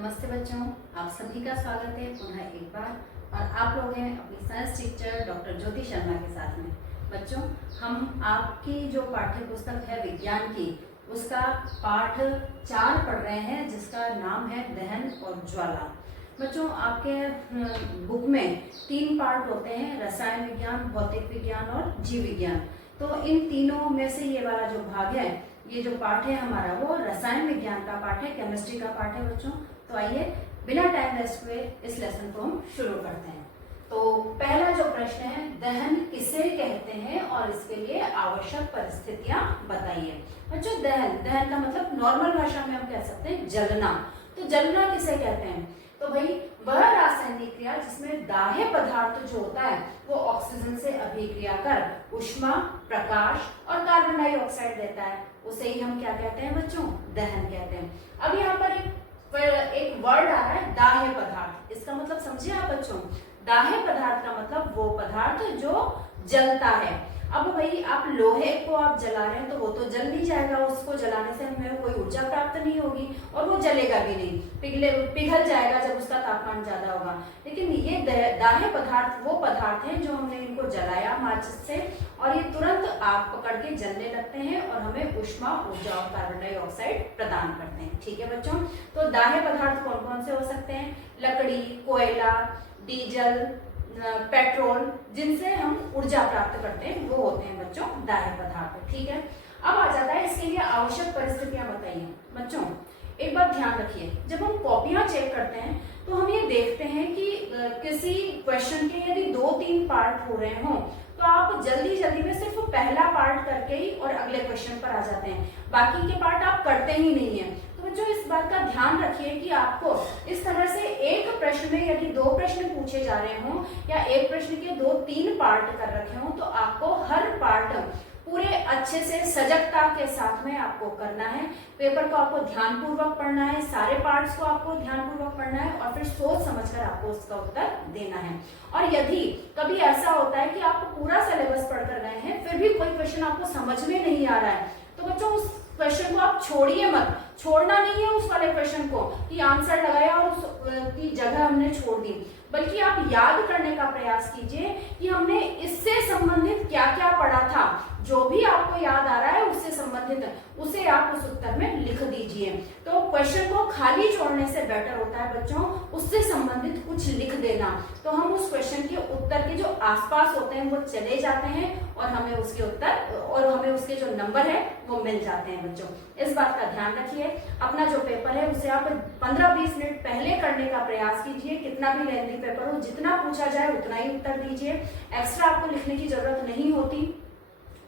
नमस्ते बच्चों, आप सभी का स्वागत है पुनः एक बार। और आप लोग हैं अपनी science teacher doctor Jyoti Sharma के साथ में। बच्चों, हम आपकी जो पाठ्य पुस्तक है विज्ञान की, उसका पाठ 4 पढ़ रहे हैं, जिसका नाम है दहन और ज्वाला। बच्चों, आपके बुक में 3 पार्ट होते हैं, रसायन विज्ञान, भौतिक विज्ञान और जीव विज्ञान। तो इन तीनों में से ये वाला जो भाग है, ये जो पाठ है हमारा, वो रसायन विज्ञान का पाठ है, केमिस्ट्री का पाठ है बच्चों। तो आइए बिना टाइम वेस्ट हुए इस लेसन को हम शुरू करते हैं। तो पहला जो प्रश्न है, दहन किसे कहते हैं और इसके लिए आवश्यक परिस्थितियां बताइए। बच्चों, दहन का मतलब नॉर्मल भाषा में हम कह सकते हैं जलना। तो जलना किसे कहते हैं? तो भाई वह रासायनिक क्रिया जिसमें दाह्य पदार्थ जो होता है वो ऑक्सीजन से अभिक्रिया कर ऊष्मा, प्रकाश और कार्बन डाइऑक्साइड देता है, उसे ही हम क्या कहते हैं बच्चों? दहन कहते हैं। अब यहाँ पर एक वर्ड आ रहा है दाह्य पदार्थ। इसका मतलब समझे आप बच्चों? दाह्य पदार्थ का मतलब वो पदार्थ जो जलता है। अब भाई आप लोहे को आप जला रहे हैं तो वो तो जल नहीं जाएगा, उसको जलाने से हमें कोई ऊर्जा प्राप्त नहीं होगी और वो जलेगा भी नहीं, पिघल जाएगा जब उसका तापमान ज्यादा होगा। लेकिन ये दाह्य पदार्थ वो पदार्थ हैं जो हमने इनको जलाया माचिस से और ये तुरंत आग पकड़ के जलने लगते हैं और हमें ऊष्मा, ऊर्जा और कार्बन डाइऑक्साइड प्रदान करते हैं। ठीक है बच्चों, तो दाह्य पदार्थ कौन कौन से हो सकते हैं? लकड़ी, कोयला, डीजल, पेट्रोल, जिनसे हम ऊर्जा प्राप्त करते हैं, वो होते हैं बच्चों दाह्य पदार्थ। ठीक है, अब आ जाता है इसके लिए आवश्यक परिस्थितियां बताइए। बच्चों एक बात ध्यान रखिए, जब हम कॉपियां चेक करते हैं तो हम ये देखते हैं कि किसी क्वेश्चन के यदि 2-3 पार्ट हो रहे हों तो आप जल्दी जल्दी में सिर्फ पहला पार्ट करके ही और अगले क्वेश्चन पर आ जाते हैं, बाकी के पार्ट आप करते ही नहीं है। तो बच्चों इस बात का ध्यान रखिए कि आपको इस तरह से एक प्रश्न में यदि 2 प्रश्न पूछे जा रहे हों या एक प्रश्न के 2-3 पार्ट कर रखे हों तो आपको हर पार्ट पूरे अच्छे से सजगता के साथ में आपको करना है। पेपर को आपको ध्यानपूर्वक पढ़ना है, सारे पार्ट्स को आपको ध्यानपूर्वक पढ़ना है और फिर सोच समझकर आपको उसका उत्तर देना है। और यदि कभी ऐसा होता है कि आप पूरा सिलेबस पढ़कर गए हैं फिर भी कोई क्वेश्चन आपको समझ में नहीं आ रहा है, तो बच्चों उस क्वेश्चन को आप छोड़िए मत। छोड़ना नहीं है उस वाले क्वेश्चन को कि आंसर लगाया और उसकी जगह हमने छोड़ दी, बल्कि आप याद करने का प्रयास कीजिए कि हमने इससे संबंधित क्या क्या पढ़ा था। जो भी आपको याद आ रहा है उससे संबंधित उसे आप उस उत्तर में लिख दीजिए। तो क्वेश्चन को खाली छोड़ने से बेटर होता है बच्चों उससे संबंधित कुछ लिख देना, तो हम उस क्वेश्चन के उत्तर के जो आसपास होते हैं वो चले जाते हैं और हमें उसके उत्तर और हमें उसके जो नंबर है वो मिल जाते हैं। बच्चों इस बात का ध्यान रखिए, अपना जो पेपर है उसे आप 15-20 मिनट पहले करने का प्रयास कीजिए। कितना भी लेंथी पेपर हो, जितना पूछा जाए उतना ही उत्तर दीजिए, एक्स्ट्रा आपको लिखने की जरूरत नहीं होती।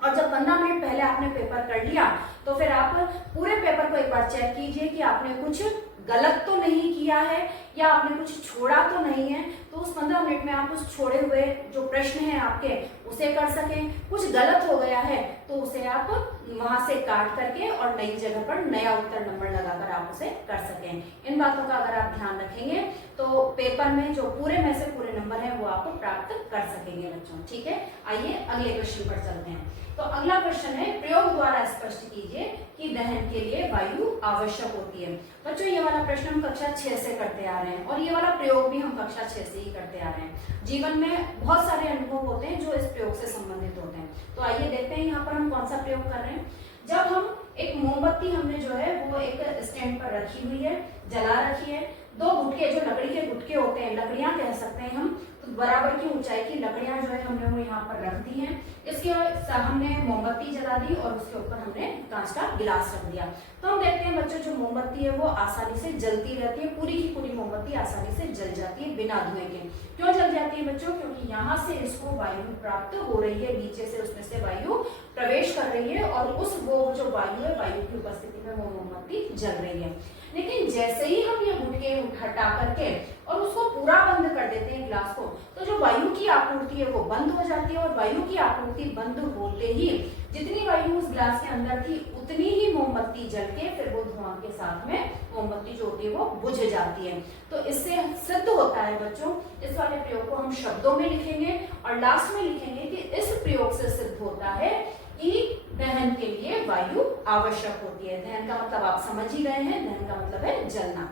और जब 15 मिनट पहले आपने पेपर कर लिया तो फिर आप पूरे पेपर को एक बार चेक कीजिए कि आपने कुछ गलत तो नहीं किया है या आपने कुछ छोड़ा तो नहीं है। तो उस 15 मिनट में आप उस छोड़े हुए जो प्रश्न हैं आपके उसे कर सकें। कुछ गलत हो गया है तो उसे आप वहां से काट करके और नई जगह पर नया उत्तर नंबर लगाकर आप उसे कर सकें। इन बातों का अगर आप ध्यान रखेंगे तो पेपर में जो पूरे में से पूरे नंबर हैं वो आप प्राप्त कर सकेंगे बच्चों। ठीक है, आइए अगले क्वेश्चन पर चलते हैं। तो अगला क्वेश्चन है, प्रयोग द्वारा स्पष्ट कीजिए कि दहन के लिए वायु आवश्यक होती है। बच्चों ये वाला प्रश्न हम कक्षा 6 से करते आ रहे हैं और ये वाला प्रयोग भी हम कक्षा 6 से ही करते आ रहे हैं। जीवन में बहुत सारे अनुभव होते हैं जो इस प्रयोग से संबंधित होते हैं। तो आइए देखते हैं यहाँ पर हम कौन सा प्रयोग कर रहे हैं। जब हम एक मोमबत्ती हमने जो है वो एक स्टैंड पर रखी हुई है, जला रखी है, 2 गुटके जो लकड़ी के गुटके होते हैं, लकड़ियां कह सकते हैं हम, तो बराबर की ऊंचाई की लकड़ियां जो है हमने वो यहाँ पर रख दी हैं। इसके हमने मोमबत्ती जला दी और उसके ऊपर हमने कांच का गिलास रख दिया। तो हम देखते हैं बच्चों जो मोमबत्ती है वो आसानी से जलती रहती है, पूरी की पूरी मोमबत्ती आसानी से जल जाती है बिना धुएं के। क्यों जल जाती है बच्चों? क्योंकि यहाँ से इसको वायु प्राप्त हो रही है, नीचे से उसमें से वायु प्रवेश कर रही है और वो जो वायु है, वायु की उपस्थिति में वो मोमबत्ती जल रही है। लेकिन जैसे ही हम ये गुटके हटा करके और उसको पूरा बंद कर देते हैं गिलास को, तो जो वायु की आपूर्ति है वो बंद हो जाती है और वायु की आपूर्ति बंद होते ही जितनी वायु उस गिलास के अंदर थी उतनी ही मोमबत्ती जल के फिर वो धुआं के साथ में मोमबत्ती जो होती है वो बुझ जाती है। तो इससे सिद्ध होता है बच्चों, इस वाले प्रयोग को हम शब्दों में लिखेंगे और लास्ट में लिखेंगे कि इस प्रयोग से सिद्ध होता है कि दहन के लिए वायु आवश्यक होती है। दहन का मतलब आप समझ ही गए हैं, दहन का मतलब है जलना।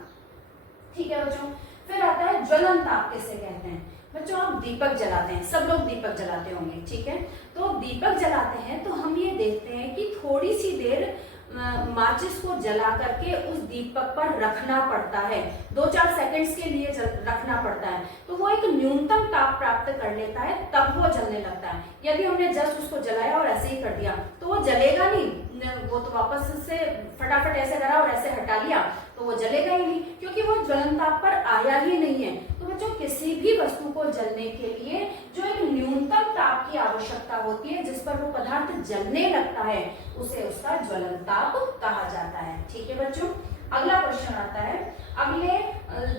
ठीक है बच्चों। फिर आता है ज्वलन ताप किसे कहते हैं। बच्चों आप दीपक जलाते हैं, सब लोग दीपक जलाते होंगे, ठीक है। तो दीपक जलाते हैं तो हम ये देखते हैं कि थोड़ी सी देर माचिस को जला करके उस दीपक पर रखना पड़ता है, 2-4 सेकंड्स के लिए रखना पड़ता है, तो वो एक न्यूनतम ताप प्राप्त कर लेता है, तब वो जलने लगता है। यदि हमने जस्ट उसको जलाया और ऐसे ही कर दिया तो वो जलेगा नहीं, वो तो वापस से फटाफट ऐसे करा और ऐसे हटा लिया तो वो जलेगा ही नहीं, क्योंकि वो ज्वलन ताप पर आया ही नहीं है। तो बच्चों किसी भी वस्तु को जलने के लिए जो एक न्यूनतम ताप की आवश्यकता होती है, जिस पर वो पदार्थ जलने लगता है, उसे उसका ज्वलन ताप कहा जाता है, ठीक है बच्चों। अगला क्वेश्चन आता है। अगले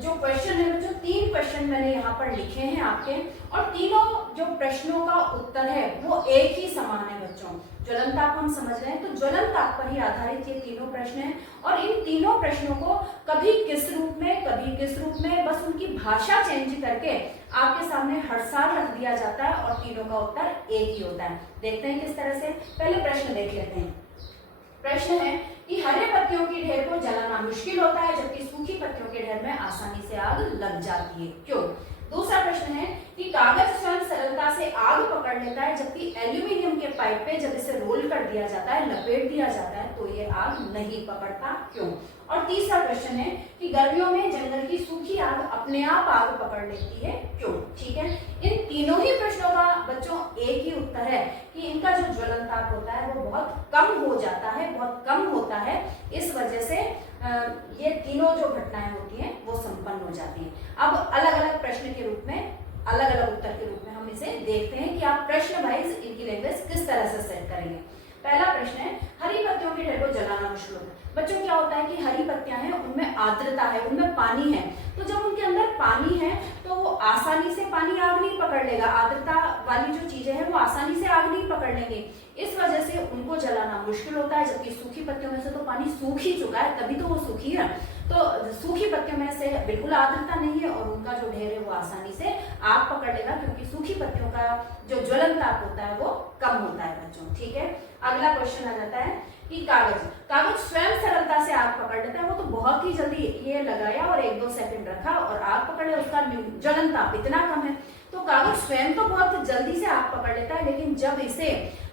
जो क्वेश्चन है बच्चों, 3 क्वेश्चन मैंने यहाँ पर लिखे हैं आपके, और तीनों जो प्रश्नों का उत्तर है वो एक ही समान है बच्चों। ज्वलन ताप हम समझ रहे हैं, तो ज्वलन ताप पर ही आधारित ये तीनों प्रश्न हैं, और इन तीनों प्रश्नों को कभी किस रूप में, कभी किस रूप में, बस उनकी भाषा चेंज करके आपके सामने हर साल रख दिया जाता है, और तीनों का उत्तर एक ही होता है। देखते हैं किस तरह से। पहले प्रश्न देख लेते हैं। प्रश्न है कि हरे पत्तियों की ढेर को जलाना मुश्किल होता है, जबकि सूखी पत्तियों के ढेर में आसानी से आग लग जाती है, क्यों। दूसरा प्रश्न है कि कागज स्वयं सरलता से आग पकड़ लेता है, जबकि एल्यूमिनियम के पाइप पे जब इसे रोल कर दिया जाता है, लपेट दिया जाता है, तो ये आग नहीं पकड़ता, क्यों। और तीसरा प्रश्न है कि गर्मियों में जंगल की सूखी आग अपने आप आग पकड़ लेती है, क्यों, ठीक है। इन तीनों ही प्रश्नों का बच्चों एक ही उत्तर है कि इनका जो ज्वलन ताप होता है वो बहुत कम हो जाता है, बहुत कम होता है। इस वजह से ये तीनों जो घटनाएं होती हैं वो संपन्न हो जाती हैं। अब अलग अलग प्रश्न के रूप में, अलग अलग उत्तर के रूप में हम इसे देखते हैं कि आप प्रश्न वाइज इनकी लैंग्वेज किस तरह से सेट करेंगे। पहला प्रश्न है, हरी पत्तियों के ढेर को जलाना मुश्किल होता है। बच्चों क्या होता है कि हरी पत्तियां हैं, उनमें आर्द्रता है, उनमें पानी है, तो जब उनके अंदर पानी है तो वो आसानी से पानी आग नहीं पकड़ लेगा, आर्द्रता वाली जो चीजें हैं वो आसानी से आग नहीं पकड़ लेंगे, इस वजह से उनको जलाना मुश्किल होता है। जबकि सूखी पत्तियों में से तो पानी सूख ही चुका है, तभी तो वो सूखी है, तो सूखी पत्तियों में से बिल्कुल आर्द्रता नहीं है और उनका जो ढेर है वो आसानी से आग पकड़ लेगा, क्योंकि सूखी पत्तियों का जो ज्वलन ताप होता है वो कम होता है बच्चों, ठीक है। अगला क्वेश्चन आ जाता है कि कागज स्वयं सरलता से आग पकड़ लेता है, वो तो बहुत ही जल्दी ये लगाया और 1-2 सेकंड रखा और आग पकड़ लिया, उसका ज्वलन ताप इतना कम है। तो कागज स्वयं तो बहुत जल्दी से आग पकड़ लेता है, लेकिन जब इसे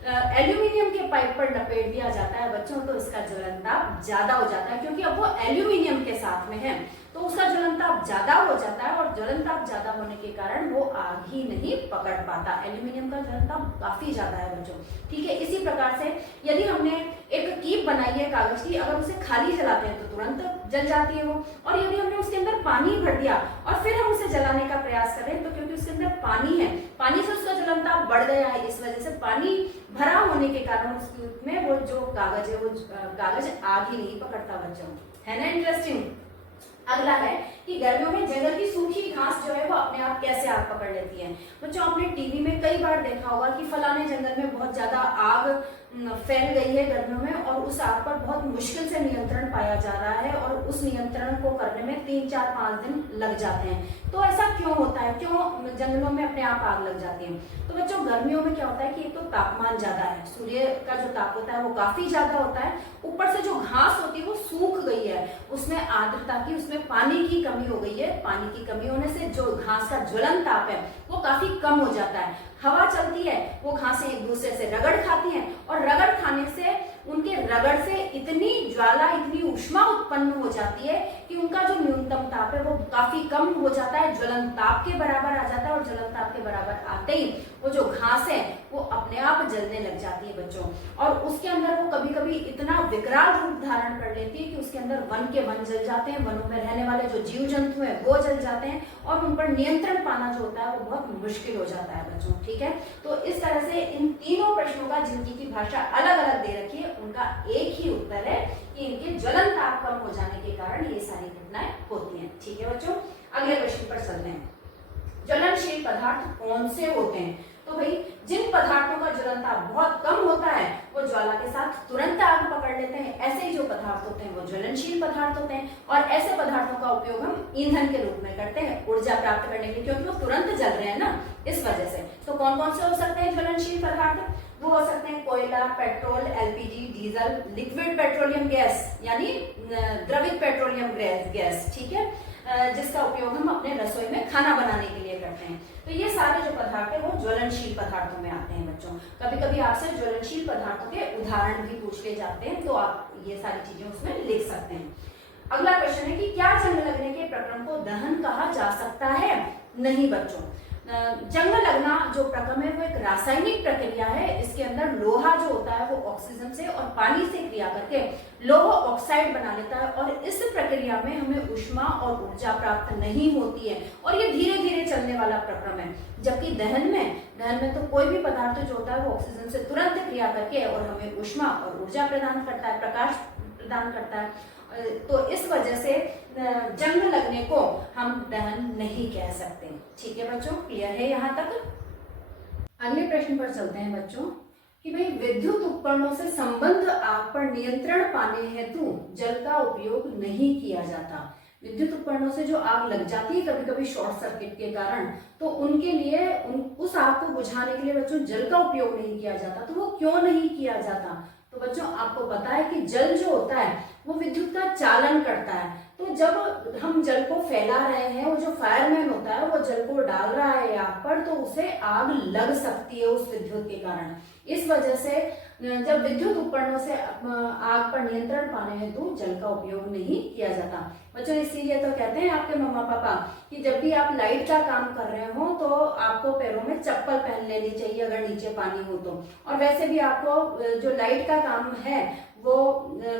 एल्यूमिनियम के पाइप पर लपेट दिया जाता है बच्चों, तो इसका ज्वलन ताप ज्यादा हो जाता है, क्योंकि अब वो एल्यूमिनियम के साथ में है, तो उसका ज्वलन ताप ज्यादा हो जाता है, और ज्वलन ताप ज्यादा होने के कारण वो आग ही नहीं पकड़ पाता। एल्यूमिनियम का ज्वलन ताप काफी ज्यादा है बच्चों, ठीक है। इसी प्रकार से यदि हमने एक कीप बनाई है कागज की, अगर उसे खाली जलाते हैं तो तुरंत जल जाती है वो, और यदि हमने उसके अंदर पानी भर दिया और फिर हम उसे जलाने का प्रयास करें, तो क्योंकि उसके अंदर पानी है, पानी से उसका ज्वलन ताप बढ़ गया है, इस वजह से पानी भरा होने के कारण उसमें वो जो कागज है वो कागज आग ही नहीं पकड़ता बच्चों, है ना। इंटरेस्टिंग। अगला है कि गर्मियों में जंगल की सूखी घास जो है वो अपने आप कैसे आग पकड़ लेती है। बच्चों आपने टीवी में कई बार देखा होगा कि फलाने जंगल में बहुत ज्यादा आग फैल गई है गर्मियों में, और उस आग पर बहुत मुश्किल से नियंत्रण पाया जा रहा है, और उस नियंत्रण को करने में 3-4-5 दिन लग जाते हैं। तो ऐसा क्यों होता है, क्यों जंगलों में अपने आप आग लग जाती है। तो बच्चों गर्मियों में क्या होता है कि एक तो तापमान ज्यादा है, सूर्य का जो ताप होता है वो काफी ज्यादा होता है, ऊपर से जो घास होती है वो सूख गई है, उसमें आर्द्रता की, उसमें पानी की कमी हो गई है, पानी की कमी होने से जो घास का ज्वलन ताप है वो काफी कम हो जाता है। हवा चलती है, वो घासें एक दूसरे से रगड़ खाती हैं, और रगड़ खाने से उनके रगड़ से इतनी ज्वाला, इतनी ऊष्मा उत्पन्न हो जाती है कि उनका जो न्यूनतम ताप है वो काफी कम हो जाता है, ज्वलन ताप के बराबर आ जाता है, और ज्वलन ताप के बराबर आते ही वो जो घास है वो अपने आप जलने लग जाती है बच्चों, और उसके अंदर वो कभी कभी इतना विकराल रूप धारण कर लेती है कि उसके अंदर वन के वन जल जाते हैं, वनों में रहने वाले जो जीव जंतु हैं वो जल जाते हैं, और उन पर नियंत्रण पाना जो होता है वो बहुत मुश्किल हो जाता है बच्चों, ठीक है। तो इस तरह से इन तीनों प्रश्नों का, जिनकी की भाषा अलग अलग दे रखी है, उनका एक ही उत्तर है कि इनके ज्वलन ताप कम हो जाने के कारण ये सारी घटनाएं होती हैं, ठीक है बच्चों। अगले प्रश्न पर चलते हैं। ज्वलनशील पदार्थ कौन से होते हैं। तो भाई जिन पदार्थों का ज्वलन ताप बहुत कम होता है वो ज्वाला के साथ तुरंत आग पकड़ लेते हैं, ऐसे ही जो पदार्थ होते हैं वो ज्वलनशील पदार्थ होते हैं, और ऐसे पदार्थों का उपयोग हम ईंधन के रूप में करते हैं ऊर्जा प्राप्त करने के लिए, क्योंकि वो तुरंत जल रहे हैं ना, इस वजह से। तो कौन कौन से हो सकते हैं ज्वलनशील पदार्थ, वो हो सकते हैं कोयला, petrol, LPG, diesel, liquid petroleum gas यानी द्रवित पेट्रोलियम गैस, ठीक है, जिसका उपयोग हम अपने रसोई में खाना बनाने के लिए करते हैं। तो ये सारे जो पदार्थ है वो ज्वलनशील पदार्थों में आते हैं बच्चों। कभी कभी आपसे ज्वलनशील पदार्थों के उदाहरण भी पूछ ले जाते हैं, तो आप ये सारी चीजें उसमें लिख सकते हैं। अगला क्वेश्चन है कि क्या जंग लगने के प्रक्रम को दहन कहा जा सकता है? नहीं बच्चों, जंग लगना जो प्रक्रम है वो एक रासायनिक प्रक्रिया है। इसके अंदर लोहा जो होता है वो ऑक्सीजन से और पानी से क्रिया करके लोह ऑक्साइड बना लेता है, और इस प्रक्रिया में हमें ऊष्मा और ऊर्जा प्राप्त नहीं होती है, और ये धीरे धीरे चलने वाला प्रक्रम है। जबकि दहन में तो कोई भी पदार्थ जो होता है वो ऑक्सीजन से तुरंत क्रिया करके और हमें ऊष्मा और ऊर्जा प्रदान करता है, प्रकाश प्रदान करता है। तो इस वजह से जंग लगने को हम दहन नहीं कह सकते। ठीक है बच्चों, क्लियर है यहाँ तक? अगले प्रश्न पर चलते हैं बच्चों कि भाई विद्युत उपकरणों से संबंध आग पर नियंत्रण पाने हेतु जल का उपयोग नहीं किया जाता। विद्युत उपकरणों से जो आग लग जाती है कभी कभी शॉर्ट सर्किट के कारण, तो उनके लिए उस आग को बुझाने के लिए बच्चों जल का उपयोग नहीं किया जाता। तो वो क्यों नहीं किया जाता? तो बच्चों आपको पता है कि जल जो होता है वो विद्युत का चालन करता है। तो जब हम जल को फैला रहे हैं, वो जो फायरमैन होता है वो जल को डाल रहा है आग पर, तो उसे आग लग सकती है उस विद्युत के कारण। इस वजह से जब विद्युत उपकरणों से आग पर नियंत्रण पाने हेतु जल का उपयोग नहीं किया जाता। बच्चों इसीलिए तो कहते हैं आपके मम्मा पापा कि जब भी आप लाइट का काम कर रहे हो तो आपको पैरों में चप्पल पहन लेनी चाहिए अगर नीचे पानी हो तो। और वैसे भी आपको जो लाइट का काम है वो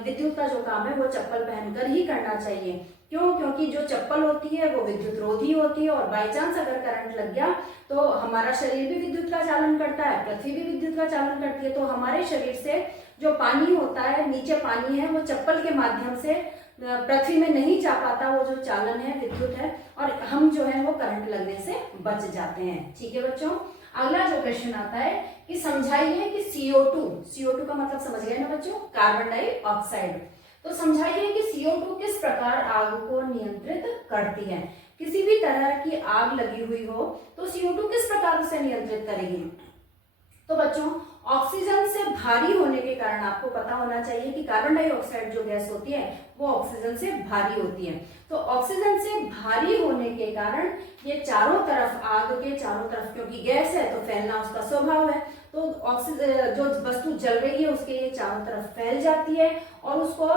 विद्युत का जो काम है वो चप्पल पहनकर ही करना चाहिए। क्यों? क्योंकि जो चप्पल होती है वो विद्युत रोधी होती है, और बाई चांस अगर करंट लग गया तो हमारा शरीर भी विद्युत का चालन करता है, पृथ्वी भी विद्युत का चालन करती है। तो हमारे शरीर से जो पानी होता है, नीचे पानी है, वो चप्पल के माध्यम से पृथ्वी में नहीं जा पाता, वो जो चालन है विद्युत है, और हम जो है वो करंट लगने से बच जाते हैं। ठीक है बच्चों, अगला जो क्वेश्चन आता है कि समझाइए कि CO2 का मतलब समझ गए ना बच्चों, कार्बन डाइऑक्साइड। तो समझाइए कि CO2 किस प्रकार आग को नियंत्रित करती है। किसी भी तरह की आग लगी हुई हो तो CO2 किस प्रकार उसे नियंत्रित करेगी? तो बच्चों ऑक्सीजन से भारी होने के कारण आपको पता होना चाहिए कि कार्बन डाइऑक्साइड जो गैस होती है वो ऑक्सीजन से भारी होती है। तो ऑक्सीजन से भारी होने के कारण ये चारों तरफ, आग के चारों तरफ, क्योंकि गैस है तो फैलना उसका स्वभाव है, तो ऑक्सीजन जो वस्तु जल रही है उसके ये चारों तरफ फैल जाती है, और उसको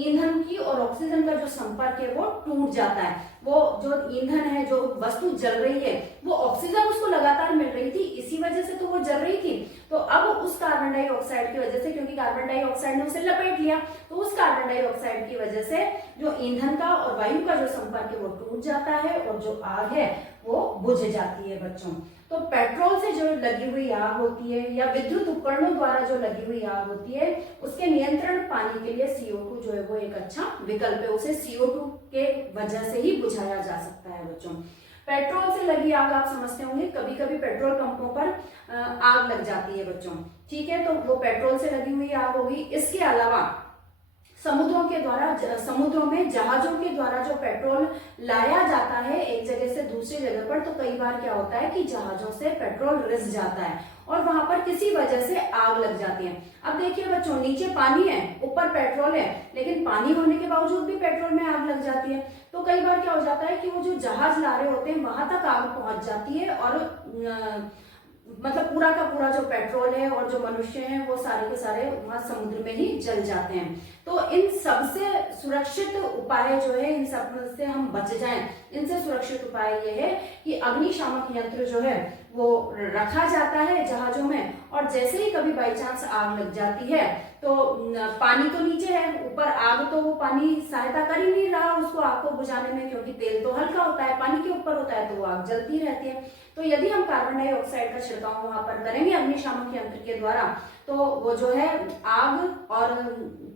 ईंधन की और ऑक्सीजन का जो संपर्क है वो टूट जाता है। वो जो ईंधन है, जो वस्तु जल रही है, वो ऑक्सीजन उसको लगातार मिल रही थी, इसी वजह से तो वो जल रही थी। तो अब उस कार्बन डाइऑक्साइड की वजह से, क्योंकि कार्बन डाइऑक्साइड ने उसे लपेट लिया, तो उस कार्बन डाइऑक्साइड की वजह से जो ईंधन का और वायु का जो संपर्क है वो टूट जाता है, और जो आग है वो बुझ जाती है बच्चों। तो पेट्रोल से जो लगी हुई आग होती है या विद्युत उपकरणों द्वारा जो लगी हुई आग होती है, उसके नियंत्रण पाने के लिए CO2 जो है वो एक अच्छा विकल्प है। उसे CO2 के वजह से ही बुझाया जा सकता है बच्चों। पेट्रोल से लगी आग आप समझते होंगे, कभी कभी पेट्रोल पंपों पर आग लग जाती है बच्चों। ठीक है, तो वो पेट्रोल से लगी हुई आग होगी। इसके अलावा समुद्रों में जहाजों के द्वारा जो पेट्रोल लाया जाता है एक जगह से दूसरी जगह पर, तो कई बार क्या होता है कि जहाजों से पेट्रोल रिस जाता है और वहां पर किसी वजह से आग लग जाती है। अब देखिए बच्चों, नीचे पानी है, ऊपर पेट्रोल है, लेकिन पानी होने के बावजूद भी पेट्रोल में आग लग जाती है। तो कई बार क्या हो जाता है कि वो जो जहाज ला रहे होते हैं वहां तक आग पहुंच जाती है, और मतलब पूरा का पूरा जो पेट्रोल है और जो मनुष्य हैं वो सारे के सारे वहां समुद्र में ही जल जाते हैं। तो इन सबसे सुरक्षित उपाय जो है, इन सब से हम बच जाएं, इनसे सुरक्षित उपाय ये है कि अग्निशामक यंत्र जो है वो रखा जाता है जहाजों में, और जैसे ही कभी बाई चांस आग लग जाती है तो पानी तो नीचे है, ऊपर आग तो वो पानी सहायता कर ही नहीं रहा उसको आग को बुझाने में, क्योंकि तेल तो हल्का होता है, पानी के ऊपर होता है, तो वो आग जलती रहती है। तो यदि हम कार्बन डाइऑक्साइड का छिड़काव वहां पर करेंगे अग्निशामक यंत्र के द्वारा, तो वो जो है आग और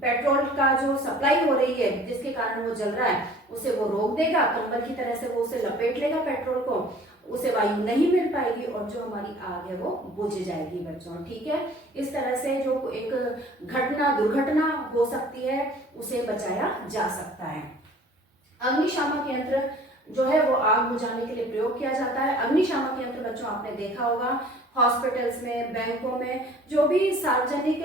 पेट्रोल का जो सप्लाई हो रही है जिसके कारण वो जल रहा है उसे वो रोक देगा, कंबल की तरह से वो उसे लपेट लेगा पेट्रोल को, उसे वायु नहीं मिल पाएगी और जो हमारी आग है वो बुझ जाएगी बच्चों। ठीक है, इस तरह से जो एक दुर्घटना हो सकती है उसे बचाया जा सकता है। अग्निशामक यंत्र जो है वो आग बुझाने के लिए प्रयोग किया जाता है। अग्निशामक यंत्र बच्चों आपने देखा होगा हॉस्पिटल्स में, बैंकों में, जो भी सार्वजनिक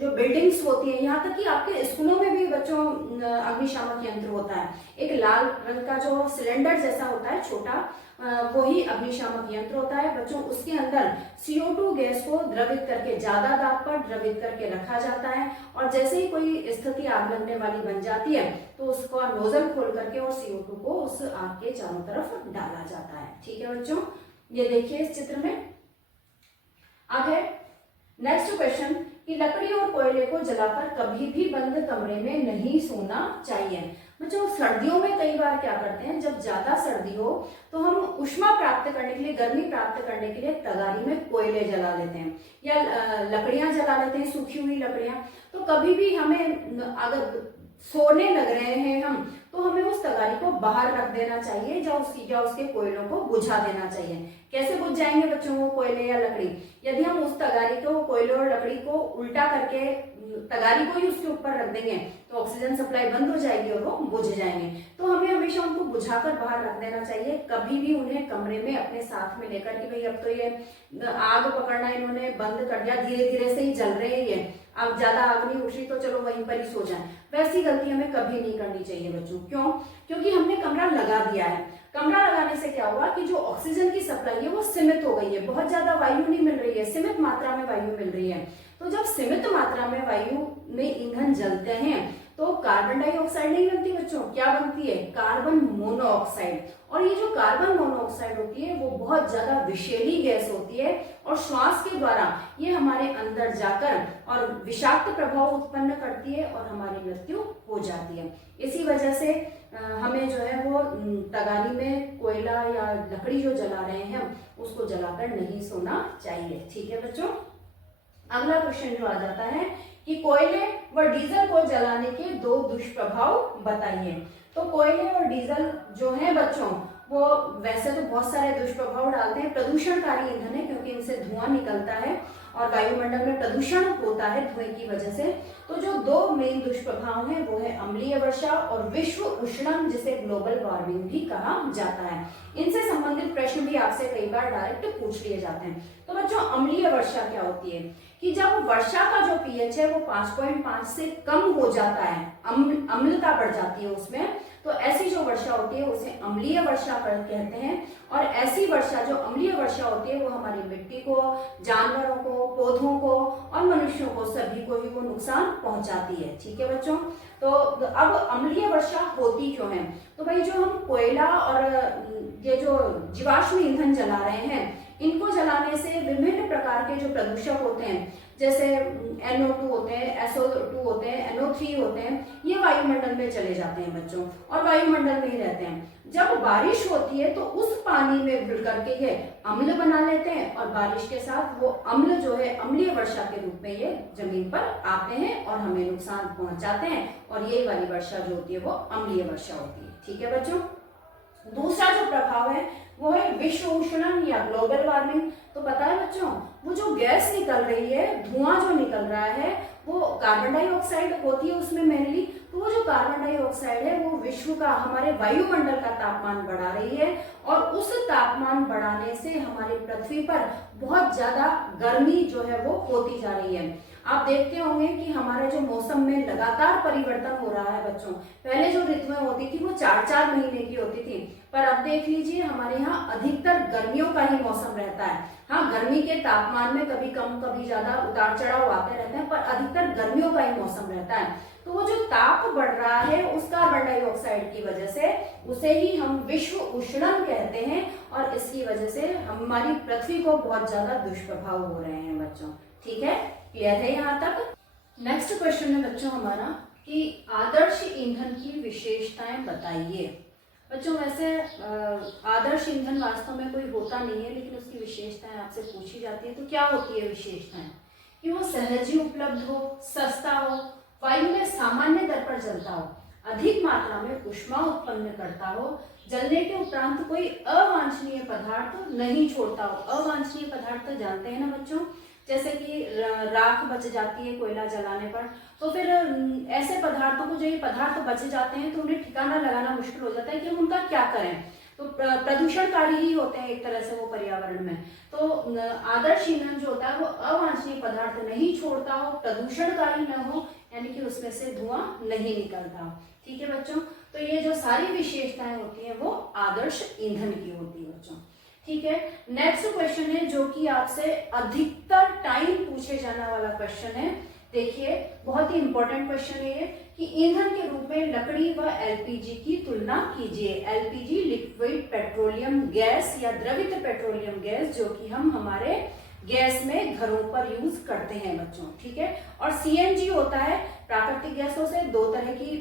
जो बिल्डिंग्स होती हैं, यहाँ तक कि आपके स्कूलों में भी बच्चों अग्निशामक यंत्र होता है। एक लाल रंग का जो सिलेंडर जैसा होता है छोटा, वही अग्निशामक यंत्र होता है बच्चों। उसके अंदर CO2 गैस को द्रवित करके, ज्यादा दाब पर द्रवित करके रखा जाता है, और जैसे ही कोई स्थिति आग लगने वाली बन जाती है तो उसका नोजल खोल करके और CO2 को उस आग के चारों तरफ डाला जाता है। ठीक है बच्चों, ये देखिए इस चित्र में। आगे नेक्स्ट क्वेश्चन कि लकड़ी और कोयले को जलाकर कभी भी बंद कमरे में नहीं सोना चाहिए। बच्चों सर्दियों में कई बार क्या करते हैं, जब ज्यादा सर्दी हो तो हम उष्मा प्राप्त करने के लिए, गर्मी प्राप्त करने के लिए तगारी में कोयले जला लेते हैं या लकड़ियां जला लेते हैं, सूखी हुई लकड़ियां। तो कभी भी हमें अगर सोने लग रहे हैं हम, तो हमें उस तगारी को बाहर रख देना चाहिए या उसके कोयलों को बुझा देना चाहिए। कैसे बुझ जाएंगे बच्चों वो कोयले या लकड़ी? यदि हम उस तगारी को, कोयले और लकड़ी को उल्टा करके तगारी को ही उसके ऊपर रख देंगे तो ऑक्सीजन सप्लाई बंद हो जाएगी और वो बुझ जाएंगे। तो हमें हमेशा उनको बुझाकर बाहर रख देना चाहिए। कभी भी उन्हें कमरे में अपने साथ में लेकर कि भाई अब तो ये आग पकड़ना इन्होंने बंद कर दिया, धीरे धीरे से ही जल रहे हैं ये, अब ज्यादा आग नहीं उठ रही तो चलो वहीं पर ही सो जाए, वैसी गलती हमें कभी नहीं करनी चाहिए बच्चों। क्यों? क्योंकि हमने कमरा लगा दिया है। कमरा लगाने से क्या हुआ कि जो ऑक्सीजन की सप्लाई है वो सीमित हो गई है, बहुत ज्यादा वायु नहीं मिल रही है, सीमित मात्रा में वायु मिल रही है। तो जब सीमित मात्रा में वायु में ईंधन जलते हैं तो कार्बन डाइऑक्साइड नहीं बनती बच्चों, क्या बनती है? Carbon monoxide. और ये जो कार्बन मोनोऑक्साइड होती है वो बहुत ज्यादा विषैली गैस होती है और श्वास के द्वारा ये हमारे अंदर जाकर और विषाक्त प्रभाव उत्पन्न करती है और हमारी मृत्यु हो जाती है। इसी वजह से हमें जो है वो तगारी में कोयला या लकड़ी जो जला रहे हैं हम, उसको जलाकर नहीं सोना चाहिए। ठीक है बच्चों, अगला क्वेश्चन जो आ जाता है कि कोयले व डीजल को जलाने के 2 दुष्प्रभाव बताइए। तो कोयले और डीजल जो है बच्चों वो वैसे तो बहुत सारे दुष्प्रभाव डालते हैं, प्रदूषणकारी ईंधन है क्योंकि इनसे धुआं निकलता है और वायुमंडल में प्रदूषण होता है धुएं की वजह से। तो जो 2 मेन दुष्प्रभाव हैं वो है अम्लीय वर्षा और विश्व उष्णन, जिसे ग्लोबल वार्मिंग भी कहा जाता है। इनसे संबंधित प्रश्न भी आपसे कई बार डायरेक्ट पूछ लिए जाते हैं। तो बच्चों अम्लीय वर्षा क्या होती है कि जब वर्षा का जो pH है वो 5.5 से कम हो जाता है, अम्लता बढ़ जाती है उसमें, तो ऐसी जो वर्षा होती है उसे अम्लीय वर्षा कहते हैं। और ऐसी वर्षा, जो अम्लीय वर्षा होती है, वो हमारी मिट्टी को, जानवरों को, पौधों को और मनुष्यों को, सभी को ही वो नुकसान पहुंचाती है। ठीक है बच्चों, तो अब अम्लीय वर्षा होती क्यों है? तो भाई जो हम कोयला और ये जो जीवाश्म ईंधन जला रहे हैं, इनको जलाने से विभिन्न प्रकार के जो प्रदूषक होते हैं, जैसे NO2 होते हैं, SO2 होते हैं, NO3 होते हैं, ये वायुमंडल में चले जाते हैं बच्चों और वायुमंडल में ही रहते हैं। जब बारिश होती है तो उस पानी में घुल करके ये अम्ल बना लेते हैं और बारिश के साथ वो अम्ल जो है अम्लीय वर्षा के रूप में ये जमीन पर आते हैं और हमें नुकसान पहुंचाते हैं, और ये वाली वर्षा जो होती है वो अम्लीय वर्षा होती है। ठीक है बच्चों, दूसरा जो प्रभाव है वो है विश्व उष्णन या ग्लोबल वार्मिंग। तो पता है बच्चों, वो जो गैस निकल रही है, धुआं जो निकल रहा है, वो कार्बन डाइऑक्साइड होती है उसमें मेनली। तो वो जो कार्बन डाइऑक्साइड है वो विश्व का, हमारे वायुमंडल का तापमान बढ़ा रही है और उस तापमान बढ़ाने से हमारी पृथ्वी पर बहुत ज्यादा गर्मी जो है वो होती जा रही है। आप देखते होंगे कि हमारे जो मौसम में लगातार परिवर्तन हो रहा है बच्चों। पहले जो ऋतुएं होती थी वो 4-4 महीने की होती थी, पर अब देख लीजिए हमारे यहाँ अधिकतर गर्मियों का ही मौसम रहता है। हाँ, गर्मी के तापमान में कभी कम कभी ज्यादा उतार चढ़ाव आते रहते हैं, पर अधिकतर गर्मियों का ही मौसम रहता है। तो वो जो ताप बढ़ रहा है उस कार्बन डाइऑक्साइड की वजह से, उसे ही हम विश्व उष्णन कहते हैं और इसकी वजह से हमारी पृथ्वी को बहुत ज्यादा दुष्प्रभाव हो रहे हैं बच्चों। ठीक है, क्लियर है यहाँ तक? नेक्स्ट क्वेश्चन है बच्चों हमारा कि आदर्श ईंधन की विशेषताएं बताइए। बच्चों वैसे आदर्श ईंधन वास्तव में कोई होता नहीं है, लेकिन उसकी विशेषताएं आपसे पूछी जाती है। तो क्या होती है विशेषताएं? कि वो सहज ही उपलब्ध हो, सस्ता हो, वायु में सामान्य दर पर जलता हो, अधिक मात्रा में ऊष्मा उत्पन्न करता हो, जलने के उपरांत कोई अवांछनीय पदार्थ नहीं छोड़ता हो। अवांछनीय पदार्थ तो जानते हैं ना बच्चों, जैसे कि राख बच जाती है कोयला जलाने पर, तो फिर ऐसे पदार्थों को, जो ये पदार्थ बच जाते हैं तो उन्हें ठिकाना लगाना मुश्किल हो जाता है कि हम उनका क्या करें। तो प्रदूषणकारी ही होते हैं एक तरह से वो पर्यावरण में। तो आदर्श ईंधन जो होता है वो अवांछनीय पदार्थ नहीं छोड़ता हो, प्रदूषणकारी न हो, यानी कि उसमें से धुआं नहीं निकलता हो। ठीक है बच्चों, तो ये जो सारी विशेषताएं होती हैं वो आदर्श ईंधन की होती है बच्चों। ठीक है, नेक्स्ट क्वेश्चन है जो कि आपसे अधिकतर टाइम पूछे जाने वाला क्वेश्चन है। देखिए, बहुत ही इंपॉर्टेंट क्वेश्चन है ये कि ईंधन के रूप में लकड़ी व एलपीजी की तुलना कीजिए। एलपीजी लिक्विड पेट्रोलियम गैस या द्रवित पेट्रोलियम गैस, जो कि हम हमारे गैस में घरों पर यूज करते हैं बच्चों। ठीक है, और सीएनजी होता है प्राकृतिक गैसों से। दो तरह की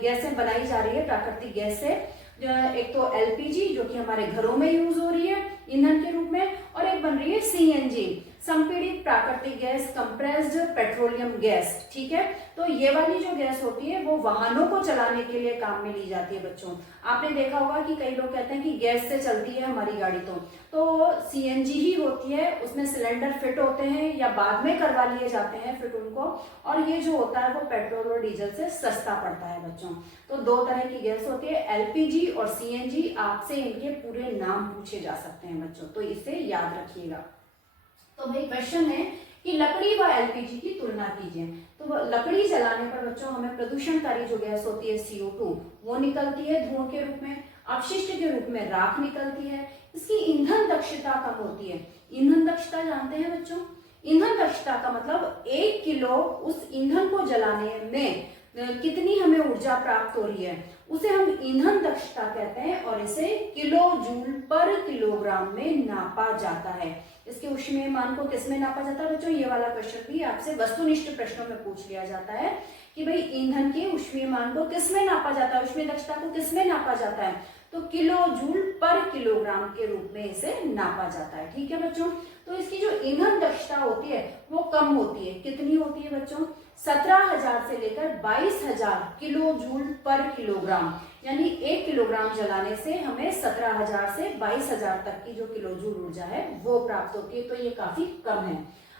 गैसें बनाई जा रही है प्राकृतिक गैस से, एक तो एलपीजी जो कि हमारे घरों में यूज हो रही है ईंधन के रूप में, और एक बन रही है सीएनजी, संपीड़ित प्राकृतिक गैस, कंप्रेस्ड पेट्रोलियम गैस। ठीक है, तो ये वाली जो गैस होती है वो वाहनों को चलाने के लिए काम में ली जाती है बच्चों। आपने देखा होगा कि कई लोग कहते हैं कि गैस से चलती है हमारी गाड़ी, तो सीएनजी ही होती है, उसमें सिलेंडर फिट होते हैं या बाद में करवा लिए जाते हैं फिट उनको, और ये जो होता है वो पेट्रोल और डीजल से सस्ता पड़ता है बच्चों। तो दो तरह की गैस होती है, एलपीजी और सीएनजी। आपसे इनके पूरे नाम पूछे जा सकते हैं बच्चों, तो इसे याद रखिएगा। तो भाई क्वेश्चन है कि लकड़ी व एलपीजी की तुलना कीजिए। तो लकड़ी जलाने पर बच्चों हमें प्रदूषणकारी जो गैस होती है CO2 वो निकलती है धुआं के रूप में, अपशिष्ट के रूप में राख निकलती है। इसकी ईंधन दक्षता कम होती है। ईंधन दक्षता जानते हैं बच्चों? ईंधन दक्षता का मतलब 1 किलो उस ईंधन को जलाने में कितनी हमें ऊर्जा प्राप्त हो रही है, उसे हम ईंधन दक्षता कहते हैं, और इसे किलो जूल पर किलोग्राम में नापा जाता है। इसके ऊष्मीय मान को किस में नापा जाता है बच्चों? ये वाला क्वेश्चन भी आपसे वस्तुनिष्ठ प्रश्नों में पूछ लिया जाता है कि भाई ईंधन के ऊष्मीय मान को किस में नापा जाता है, ऊष्मीय दक्षता को किस में नापा जाता है? तो किलो जूल पर किलोग्राम के रूप में इसे नापा जाता है। ठीक है बच्चों, तो इसकी जो ईंधन दक्षता होती है वो कम होती है। कितनी होती है बच्चों? 17,000 से लेकर 22,000 किलो जूल पर किलोग्राम, यानी 1 किलोग्राम जलाने से हमें 17,000 से 22,000 तक की जो किलो जूल ऊर्जा है वो प्राप्त होती है। तो ये काफी कम है।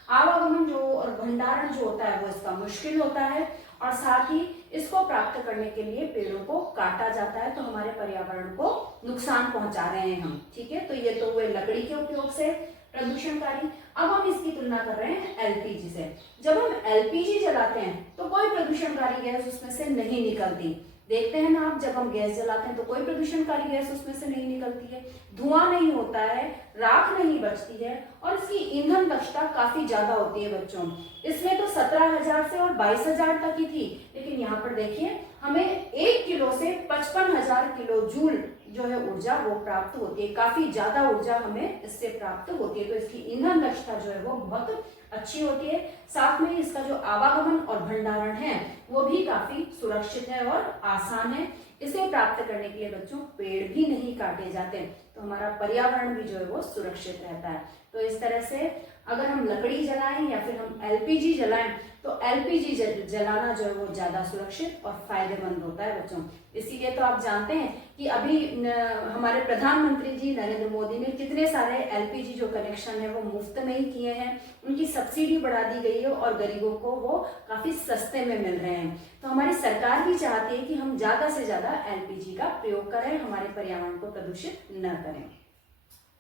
आवागमन जो और भंडारण जो होता है वो इसका मुश्किल होता है, और साथ ही इसको प्राप्त करने के लिए पेड़ों को काटा जाता है, तो हमारे पर्यावरण को नुकसान पहुंचा रहे हैं हम। ठीक है, तो ये तो हुए लकड़ी के उपयोग से प्रदूषणकारी। अब हम इसकी तुलना कर रहे हैं एलपीजी से। जब हम एलपीजी जलाते हैं तो कोई प्रदूषणकारी गैस उसमें से नहीं निकलती। देखते हैं ना आप, जब हम गैस जलाते हैं तो कोई प्रदूषणकारी गैस उसमें से नहीं निकलती है, धुआं नहीं होता है, राख नहीं बचती है, और इसकी ईंधन दक्षता काफी ज्यादा होती है बच्चों। इसमें तो 17,000 से और 22,000 तक ही थी, लेकिन यहाँ पर देखिए हमें 1 किलो से 55,000 किलो जूल जो है ऊर्जा वो प्राप्त होती है। काफी ज्यादा ऊर्जा हमें इससे प्राप्त होती है, तो इसकी ईंधन दक्षता जो है वो बहुत अच्छी होती है। साथ में इसका जो आवागमन और भंडारण है वो भी काफी सुरक्षित है और आसान है। इसे प्राप्त करने के लिए बच्चों पेड़ भी नहीं काटे जाते, तो हमारा पर्यावरण भी जो है वो सुरक्षित रहता है। तो इस तरह से अगर हम लकड़ी जलाएं या फिर हम एलपीजी जलाएं तो एलपीजी जलाना जो है वो ज्यादा सुरक्षित और फायदेमंद होता है बच्चों। इसीलिए तो आप जानते हैं कि अभी हमारे प्रधानमंत्री जी नरेंद्र मोदी ने कितने सारे एलपीजी जो कनेक्शन है वो मुफ्त में ही किए हैं, उनकी सब्सिडी बढ़ा दी गई है और गरीबों को वो काफी सस्ते में मिल रहे हैं। तो हमारी सरकार भी चाहती है कि हम ज्यादा से ज्यादा एलपीजी का प्रयोग करें, हमारे पर्यावरण को प्रदूषित न करें।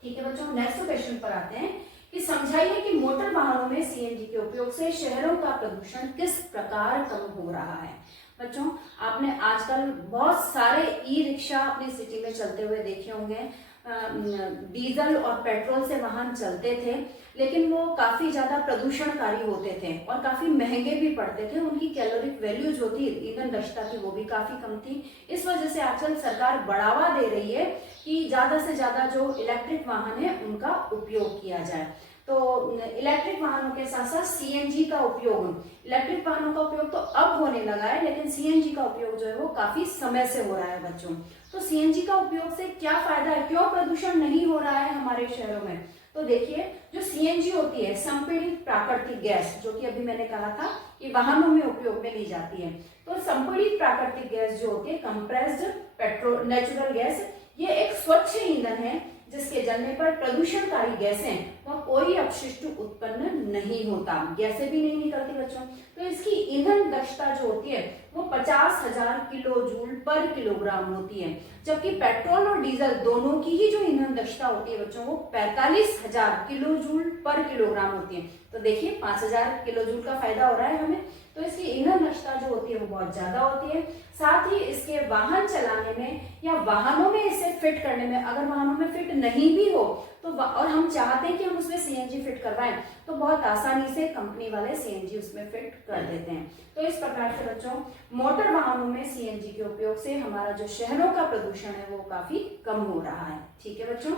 ठीक है बच्चों, नेक्स्ट क्वेश्चन पर आते हैं कि समझाइए कि मोटर वाहनों में सीएनजी के उपयोग से शहरों का प्रदूषण किस प्रकार कम हो रहा है। बच्चों, आपने आजकल बहुत सारे ई रिक्शा अपनी सिटी में चलते हुए देखे होंगे। डीजल और पेट्रोल से वाहन चलते थे, लेकिन वो काफी ज्यादा प्रदूषणकारी होते थे और काफी महंगे भी पड़ते थे। उनकी कैलोरिक वैल्यू जो थी, ईंधन दक्षता की, वो भी काफी कम थी। इस वजह से आजकल सरकार बढ़ावा दे रही है कि ज्यादा से ज्यादा जो इलेक्ट्रिक वाहन है उनका उपयोग किया जाए। तो इलेक्ट्रिक वाहनों के साथ साथ सीएनजी का उपयोग, इलेक्ट्रिक वाहनों का उपयोग तो अब होने लगा है, लेकिन सीएनजी का उपयोग जो है वो काफी समय से हो रहा है बच्चों। तो सीएनजी का उपयोग से क्या फायदा है, क्यों प्रदूषण नहीं हो रहा है हमारे शहरों में? तो देखिए, जो सीएनजी होती है संपीड़ित प्राकृतिक गैस, जो कि अभी मैंने कहा था कि वाहनों में उपयोग में ली जाती है, तो संपीड़ित प्राकृतिक गैस जो होती है कंप्रेस्ड पेट्रोल नेचुरल गैस, ये एक स्वच्छ ईंधन है जिसके जलने पर प्रदूषणकारी गैसें वह कोई अपशिष्ट उत्पन्न नहीं होता, गैसें भी नहीं निकलती बच्चों। तो इसकी ईंधन दक्षता जो होती है वो 50,000 किलो जूल पर किलोग्राम होती है, जबकि पेट्रोल और डीजल दोनों की ही जो ईंधन दक्षता होती है बच्चों वो 45,000 किलो जूल पर किलोग्राम होती है। तो देखिए 5,000 किलो जूल का फायदा हो रहा है हमें। तो इसकी ईंधन दक्षता जो होती है वो बहुत ज्यादा होती है। साथ ही इसके वाहन चलाने में या वाहनों में इसे फिट करने में, अगर वाहनों में फिट नहीं भी हो तो और हम चाहते हैं कि हम उसमें सीएनजी फिट करवाएं तो बहुत आसानी से कंपनी वाले सीएनजी उसमें फिट कर देते हैं। तो इस प्रकार से बच्चों मोटर वाहनों में सीएनजी के उपयोग से हमारा जो शहरों का प्रदूषण है वो काफी कम हो रहा है। ठीक है बच्चों,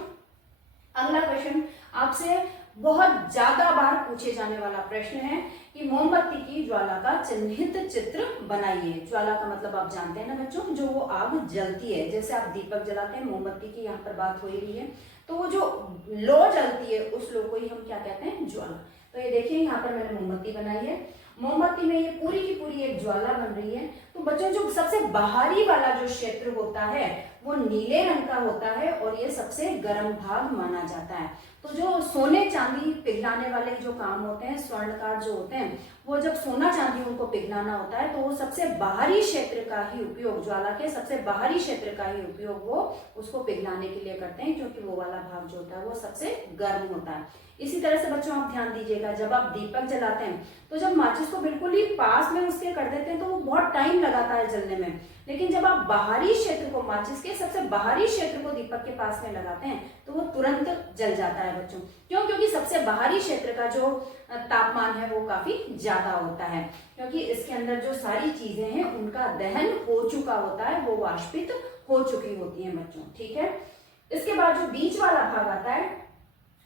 अगला क्वेश्चन आपसे बहुत ज्यादा बार पूछे जाने वाला प्रश्न है कि मोमबत्ती की ज्वाला का चिन्हित चित्र बनाइए। ज्वाला का मतलब आप जानते हैं ना बच्चों, जो वो आग जलती है, जैसे आप दीपक जलाते हैं, मोमबत्ती की यहाँ पर बात हो ही रही है, तो वो जो लो जलती है उस लो को ही हम क्या कहते हैं, ज्वाला। तो ये देखिए यहाँ पर मैंने मोमबत्ती बनाई है, मोमबत्ती में ये पूरी की पूरी एक ज्वाला बन रही है। तो बच्चों जो सबसे बाहरी वाला जो क्षेत्र होता है वो नीले रंग का होता है और ये सबसे गर्म भाग माना जाता है। तो जो सोने चांदी पिघलाने वाले जो काम होते हैं, स्वर्णकार जो होते हैं, वो जब सोना चांदी उनको पिघलाना होता है तो वो सबसे बाहरी क्षेत्र का ही उपयोग, ज्वाला के सबसे बाहरी क्षेत्र का ही उपयोग वो उसको पिघलाने के लिए करते हैं, क्योंकि वो वाला भाग जो होता है वो सबसे गर्म होता है। इसी तरह से बच्चों आप ध्यान दीजिएगा, जब आप दीपक जलाते हैं तो जब माचिस को बिल्कुल ही पास में उसके कर देते हैं तो वो बहुत टाइम लगाता है जलने में, लेकिन जब आप बाहरी क्षेत्र को, माचिस के सबसे बाहरी क्षेत्र को दीपक के पास में लगाते हैं तो वो तुरंत जल जाता है बच्चों। क्यों? क्योंकि सबसे बाहरी क्षेत्र का जो तापमान है वो काफी ज्यादा होता है, क्योंकि इसके अंदर जो सारी चीजें हैं उनका दहन हो चुका होता है, वो वाष्पित हो चुकी होती है बच्चों। ठीक है, इसके बाद जो बीच वाला भाग आता है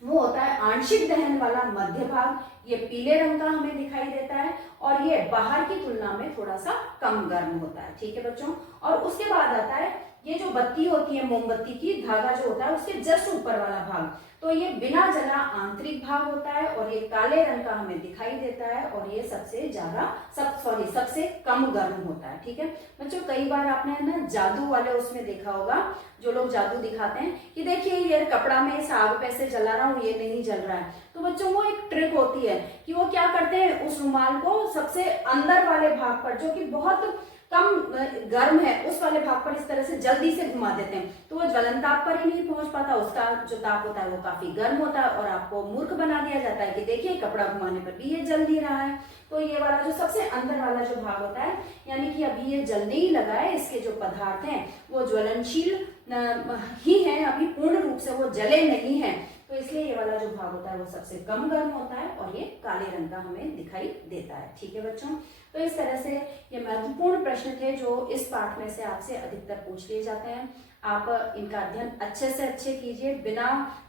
वो होता है आंशिक दहन वाला मध्य भाग, ये पीले रंग का हमें दिखाई देता है और ये बाहर की तुलना में थोड़ा सा कम गर्म होता है। ठीक है बच्चों, और उसके बाद आता है ये जो बत्ती होती है मोमबत्ती की, धागा जो होता है उसके जस्ट ऊपर वाला भाग, तो ये बिना जला आंतरिक भाग होता है और ये काले रंग का हमें दिखाई देता है और ये सबसे ज्यादा सबसे कम गर्म होता है। ठीक है बच्चों, कई बार आपने ना जादू वाले उसमें देखा होगा, जो लोग जादू दिखाते हैं कि देखिए ये कपड़ा में इस आग पे से जला रहा हूँ, ये नहीं जल रहा है, तो बच्चों वो एक ट्रिक होती है कि वो क्या करते हैं, उस रुमाल को सबसे अंदर वाले भाग पर जो कि बहुत कम गर्म है उस वाले भाग पर इस तरह से जल्दी से घुमा देते हैं, तो वो ज्वलन ताप पर ही नहीं पहुंच पाता, उसका जो ताप होता है वो काफी गर्म होता है और आपको मूर्ख बना दिया जाता है कि देखिए कपड़ा घुमाने पर भी ये जल नहीं रहा है। तो ये वाला जो सबसे अंदर वाला जो भाग होता है, यानी कि अभी ये जलने ही लगा है, इसके जो पदार्थ हैं वो ज्वलनशील ही है, अभी पूर्ण रूप से वो जले नहीं है, तो इसलिए ये वाला जो भाग होता है वो सबसे कम गर्म होता है और ये काले रंग का हमें दिखाई देता है। ठीक है बच्चों, तो इस तरह से ये महत्वपूर्ण प्रश्न थे जो इस पाठ में से आपसे अधिकतर पूछ लिए जाते हैं। आप इनका अध्ययन अच्छे से अच्छे कीजिए, बिना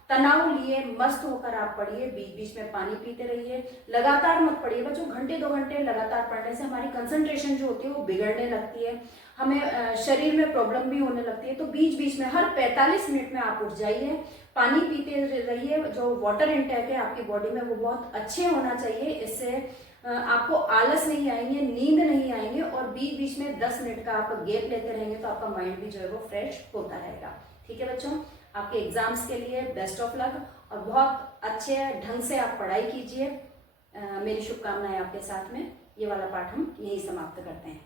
तनाव लिए मस्त होकर आप पढ़िए, बीच बीच में पानी पीते रहिए, लगातार मत पढ़िए बच्चों, घंटे 2 घंटे लगातार पढ़ने से हमारी कंसंट्रेशन जो होती है वो बिगड़ने लगती है, हमें शरीर में प्रॉब्लम भी होने लगती है। तो बीच बीच में हर 45 मिनट में आप उठ जाइए, पानी पीते रहिए, जो वाटर इनटेक है आपकी बॉडी में वो बहुत अच्छे होना चाहिए, इससे आपको आलस नहीं आएंगे, नींद नहीं आएंगे और बीच बीच में 10 मिनट का आप गैप लेते रहेंगे तो आपका माइंड भी जो है वो फ्रेश होता रहेगा। ठीक है बच्चों, आपके एग्जाम्स के लिए बेस्ट ऑफ लक और बहुत अच्छे ढंग से आप पढ़ाई कीजिए। मेरी शुभकामनाएं आपके साथ में। ये वाला पाठ हम यहीं समाप्त करते हैं।